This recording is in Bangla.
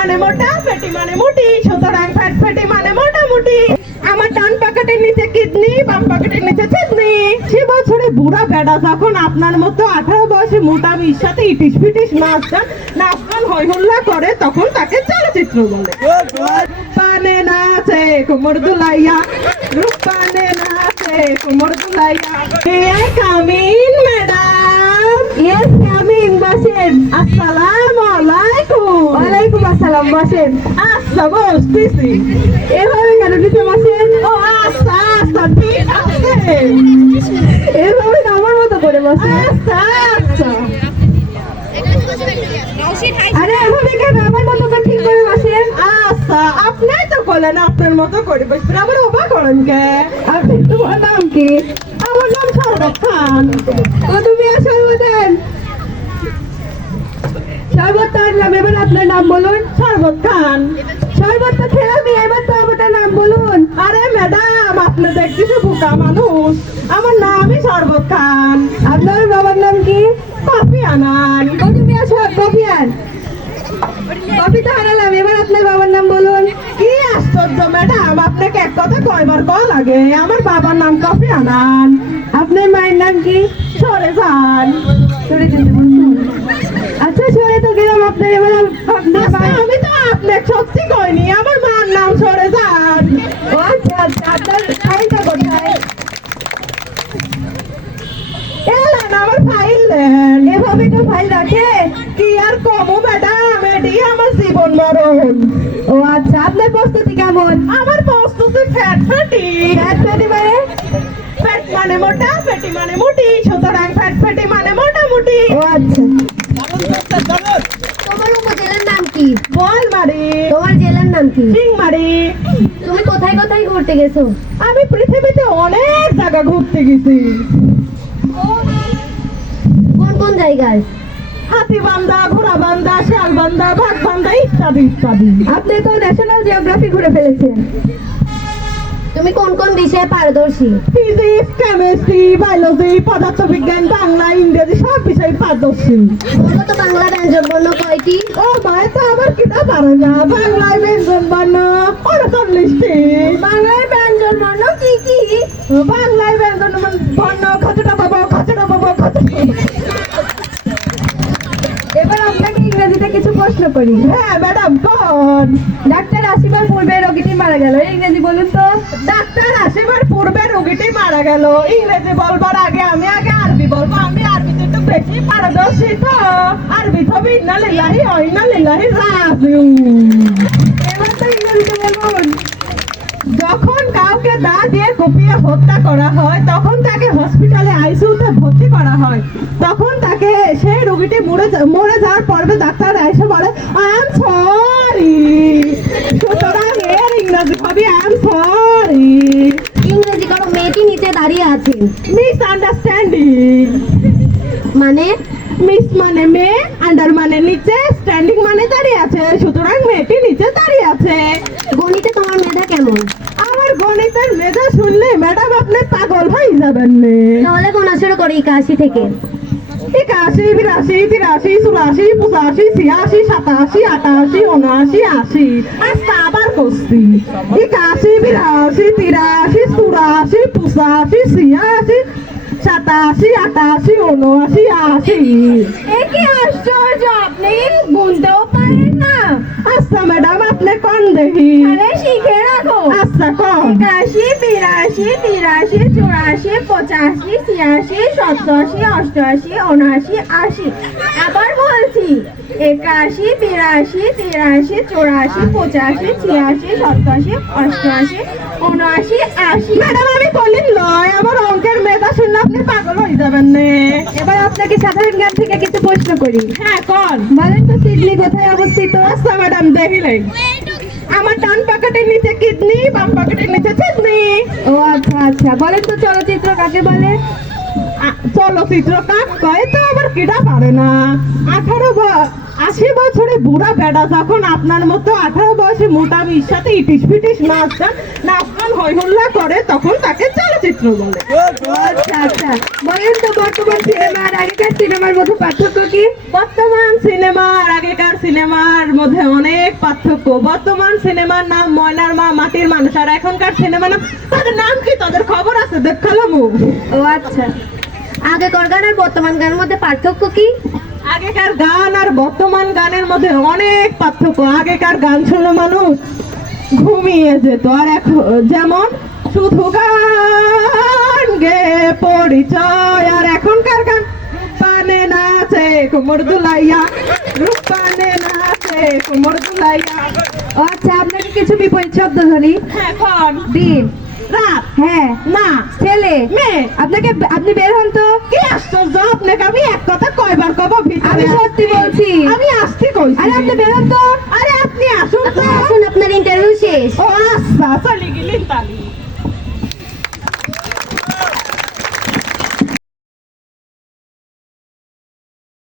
মানে মোটা পেটি মানে মুটি, সুতরাং ফ্যাট ফেটি মানে মোটামুটি আমার ডান পকেটের নিচে কিডনি, বাম পকেটের নিচে চিদনি সে বছরে বুড়া বেড়া যখন আপনার মতো আঠারো বয়সে মোটা বির সাথে ইটিস পিটিস নাচ গান নাচ হই হল্লা করে, তখন তাকে চলচ্চিত্র বলে। রূপানে নাচে কোমর দুলাইয়া, রূপানে নাচে কোমর দুলাইয়া। এই কামিন ম্যাডাম। ইয়েস কামিং বসেন আসসালামু আলাইকুম ওয়ালাইকুম আসসালাম বসেন আচ্ছা বসতেছি এভাবে কেন নিচে বসেন? ও আচ্ছা আচ্ছা ঠিক আছে। এভাবে আমার মতো করে বসেন? আচ্ছা আচ্ছা। আরে, এভাবে কেন আমার মতো করে ঠিক করে বসেন? আচ্ছা আপনি তো বলেন আপনার মতো করে বসবেন। আবার অবাক করেন কে? আপনি তোমার নাম কি? আমার নাম শরবত খান। ও, তুমি আর শরবত আন। শরবত তো আনলাম এবার আপনার নাম বলুন? শরবত খান। শরবত তো খেলাম এবার তো আপনার নাম বলুন। আরে ম্যাডাম আপনি দেখতেছে বোকা মানুষ। আমার নামই শরবত খান। আপনার বাবার নাম কি? Kofi Annan. ও তুমি আসো, কফি আন। কফি তো হারালাম এবার আপনার বাবার নাম বলুন। কি আশ্চর্য ম্যাডাম, আপনাকে এক কথা কয়বার কল লাগে। আমার বাবার নাম কফি আনান। আপনার মায়ের নাম কি? সরে যান আচ্ছা সরে তো গেলাম আপনার, এবার তো রাখে? কি আর কমু ম্যাডাম এটি আমার জীবন মরণ। ও আচ্ছা আপনার প্রস্তুতি কেমন? আমার প্রস্তুতি ফ্যাট ফ্যাটি ফ্যাট ফ্যাটি মানে? ফ্যাট মানে মোটা ফ্যাটি মানে মুটি। সুতরাং ফ্যাট ফ্যাটি মানে মোটামুটি। ও আচ্ছা। তোমার উপজেলার নাম কি? বল মারি তোমার জেলার নাম কি? সিং মারি তুমি কোথায় কোথায় ঘুরতে গেছো? আমি পৃথিবীতে অনেক জায়গা ঘুরতে গেছি। কোন কোন জায়গায়? হাতিবান্ধা ঘোড়াবান্ধা শিয়ালবান্ধা বাঘবান্ধা ইত্যাদি ইত্যাদি। আপনি তো ন্যাশনাল জিওগ্রাফি ঘুরে ফেলেছেন। তুমি কোন কোন বিষয়ে পারদর্শী? ফিজিক্স কেমিস্ট্রি বায়োলজি পদার্থবিজ্ঞান বাংলা ইংরেজি সব বিষয়ে পারদর্শী। বলো তো বাংলা ব্যঞ্জন বর্ণ কয়টি? ও মায় তো আবার কিনা পারে না বাংলায় ব্যঞ্জন বর্ণ উনচল্লিশটি। বাংলার ব্যঞ্জন বর্ণ কি কি? বাংলায় ব্যঞ্জন বর্ণ খচটা পাবো খচটা পাবো খচটা প্রশ্ন করি। হ্যাঁ ম্যাডাম কোন? ডাক্তার আসিবার পূর্বে রোগীটি মারা গেল। ইংরেজি বলুন তো। ডাক্তার আসিবার পূর্বে রোগীটি মারা গেল। ইংরেজি বলবার আগে আমি আগে আরবি বলব। আমি আরবিতে একটু বেশি পারদর্শী তো। আরবি ছবি ইন্না লিল্লাহি ও ইন্না লিল্লাহি রাজিউন। এবার তো ইংরেজিতে বলুন। যখন কাউকে দা দিয়ে কুপিয়ে হত্যা করা হয় তখন তাকে হসপিটালে আইসিইউতে ভর্তি করা হয়। তখন রোগীটি মরে মরে যাওয়ার পর্বে ডাক্তার এসে বলে আই এম সরি সুতরাং এর ইংরেজি কবি আই এম সরি ইংরেজি করো মেয়েটি নিচে দাঁড়িয়ে আছে। মিস আন্ডারস্ট্যান্ডিং মানে? মিস মানে মেয়ে আন্ডার মানে নিচে স্ট্যান্ডিং মানে দাঁড়িয়ে আছে। সুতরাং মেয়েটি নিচে দাঁড়িয়ে আছে। গণিতে তোমার মেধা কেমন? আমার গণিতের মেধা শুনলে ম্যাডাম আপনি পাগল হয়ে যাবেন তাহলে গোনা শুরু করি কাশি থেকে। একাশি বিরাশি, তিরাশি, চুরাশি, পঁচাশি, ছিয়াশি, সাতাশি, আটাশি উনআশি আশি। আচ্ছা আবার করছি একাশি, বিরাশি, তিরাশি, চুরাশি, পঁচাশি, ছিয়াশি, সাতাশি, আটাশি উনআশি আশি। এ আশ্চর্য, আপনি গুনতেও আচ্ছা ম্যাডাম আপনি কোন দেখি? আরে শিখে রাখো। আচ্ছা কোন? একাশি বিরাশি তিরাশি চুরাশি পঁচাশি ছিয়াশি সপ্তাশি অষ্টআশি উনআশি আশি। আবার বলছি একাশি বিরাশি তিরাশি চুরাশি পঁচাশি ছিয়াশি সপ্তাশি অষ্টআশি উনআশি আশি ম্যাডাম আমি বলি নয় আমার অঙ্কের মেধা শুনলে আপনি পাগল হয়ে যাবেন নে। এবার আপনাকে সাধারণ জ্ঞান থেকে কিছু প্রশ্ন করি। হ্যাঁ কোন? বলেন তো সিডনি কোথায় অবস্থিত? আচ্ছা ম্যাডাম দেখিলেন আমার ডান পকেটের নিচে কিডনি বাম পকেটের নিচে চিডনি ও আচ্ছা আচ্ছা। বলেন তো চলচ্চিত্র কাকে বলে? আবার পারে না আঠারো আশি বছরে বুড়া আপনার মতো আঠারো বয়সে মোটা সাথে করে তখন তাকে চলচ্চিত্র বলে আচ্ছা আচ্ছা বর্তমান আগেকার সিনেমার মধ্যে পার্থক্য কি বর্তমান সিনেমা আর আগেকার সিনেমার মধ্যে অনেক পার্থক্য বর্তমান সিনেমার নাম ময়নার মা মাটির মানুষ আর এখনকার সিনেমার নাম তাদের নাম কি তাদের খবর আছে দেখালামু ও আচ্ছা আগেকার গান আর বর্তমান গানের মধ্যে পার্থক্য কি? আগেকার গান আর বর্তমান গানের মধ্যে অনেক পার্থক্য। আগেকার গান শুনে মানুষ ঘুমিয়ে যেত। আর এখন যেমন শুধু গান গে পরিচয় আর এখনকার গান পানে নাচে কোমর দুলাইয়া রূপানে নাচে কোমর দুলাইয়া। আচ্ছা আপনাকে কিছু বিপরীত শব্দ ধরি। এখন দিন। রাত হ্যাঁ। না ছেলে মেয়ে। আপনাকে আপনি বের হন তো। কি আশ্চর্য আপনাকে আমি এক কথা কয়বার কব আমি সত্যি বলছি। আমি আসতে কই আরে আপনি বের হন তো। আরে আপনি আসুন তো। এখন আপনার ইন্টারভিউ শেষ। ও আচ্ছা চলে গেলেন তাহলে।